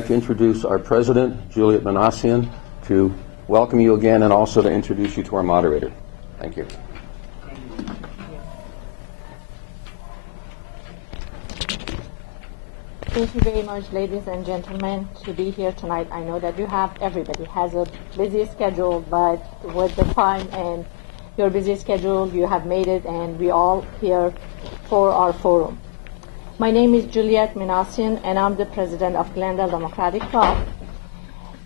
I'd like to introduce our president, Juliet Manassian, to welcome you again and also to introduce you to our moderator. Thank you. Thank you very much, ladies and gentlemen, to be here tonight. I know that everybody has a busy schedule, but with the time and your busy schedule, you have made it, and we all here for our forum. My name is Juliet Manassian, and I'm the president of Glendale Democratic Club.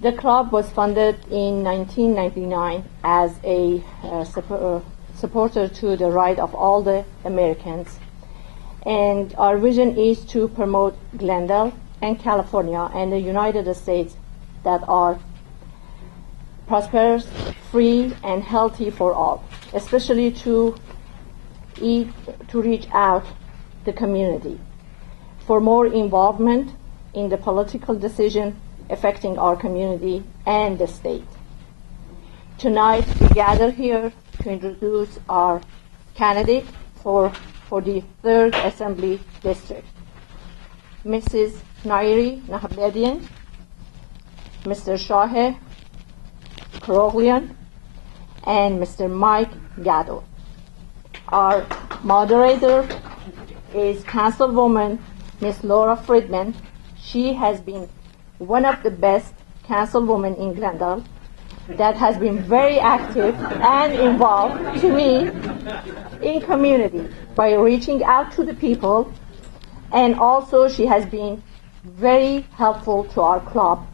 The club was founded in 1999 as a supporter to the right of all the Americans. And our vision is to promote Glendale and California and the United States that are prosperous, free, and healthy for all, especially to reach out the community for more involvement in the political decision affecting our community and the state. Tonight, we gather here to introduce our candidate for the 3rd Assembly District, Mrs. Nairi Nahabedian, Mr. Shaheh Karoglian, and Mr. Mike Gatto. Our moderator is Councilwoman Ms. Laura Friedman. She has been one of the best councilwomen in Glendale that has been very active and involved to me in community by reaching out to the people, and also she has been very helpful to our club,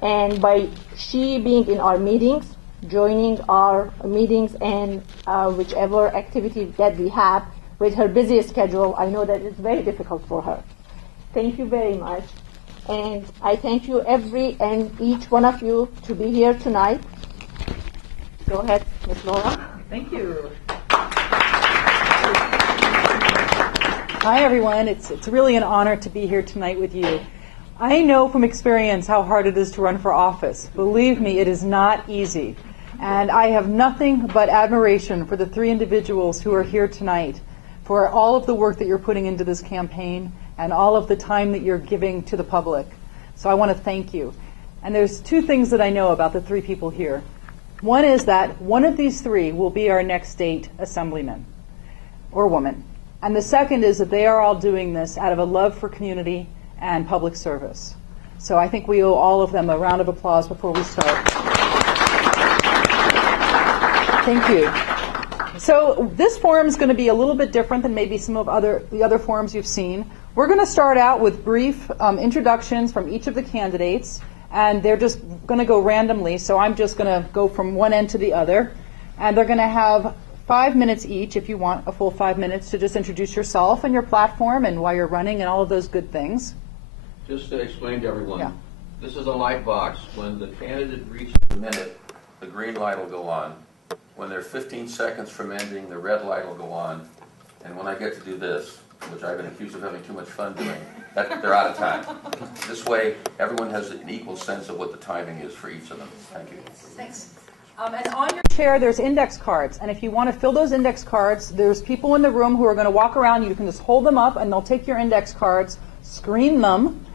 and by she being in our meetings, joining our meetings and whichever activity that we have with her busy schedule, I know that it's very difficult for her. Thank you very much. And I thank you every and each one of you to be here tonight. Go ahead, Ms. Laura. Thank you. Hi, everyone. It's really an honor to be here tonight with you. I know from experience how hard it is to run for office. Believe me, it is not easy. And I have nothing but admiration for the 3 individuals who are here tonight, for all of the work that you're putting into this campaign and all of the time that you're giving to the public. So I want to thank you. And there's 2 things that I know about the 3 people here. One is that one of these 3 will be our next state assemblyman or woman. And the second is that they are all doing this out of a love for community and public service. So I think we owe all of them a round of applause before we start. Thank you. So this forum is going to be a little bit different than maybe some of the other forums you've seen. We're going to start out with brief introductions from each of the candidates, and they're just going to go randomly, so I'm just going to go from one end to the other. And they're going to have 5 minutes each, if you want a full 5 minutes, to just introduce yourself and your platform and why you're running and all of those good things. Just to explain to everyone, Yeah. This is a light box. When the candidate reaches a minute, the green light will go on. When they're 15 seconds from ending, the red light will go on. And when I get to do this, which I've been accused of having too much fun doing, they're out of time. This way, everyone has an equal sense of what the timing is for each of them. Thank you. Thanks. And on your chair, there's index cards. And if you want to fill those index cards, there's people in the room who are going to walk around. You can just hold them up, and they'll take your index cards, screen them,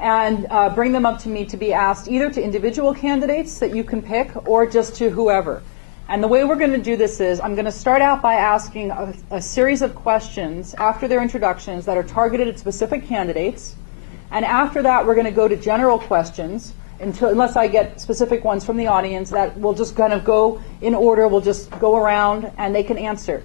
and bring them up to me to be asked either to individual candidates that you can pick or just to whoever. And the way we're going to do this is I'm going to start out by asking a series of questions after their introductions that are targeted at specific candidates. And after that, we're going to go to general questions unless I get specific ones from the audience that will just kind of go in order. We'll just go around and they can answer.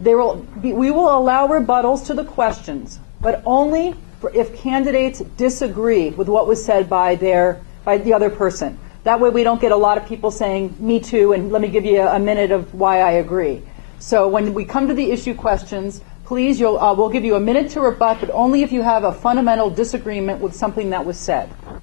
We will allow rebuttals to the questions, but only if candidates disagree with what was said by the other person. That way we don't get a lot of people saying, me too, and let me give you a minute of why I agree. So when we come to the issue questions, please, we'll give you a minute to rebut, but only if you have a fundamental disagreement with something that was said.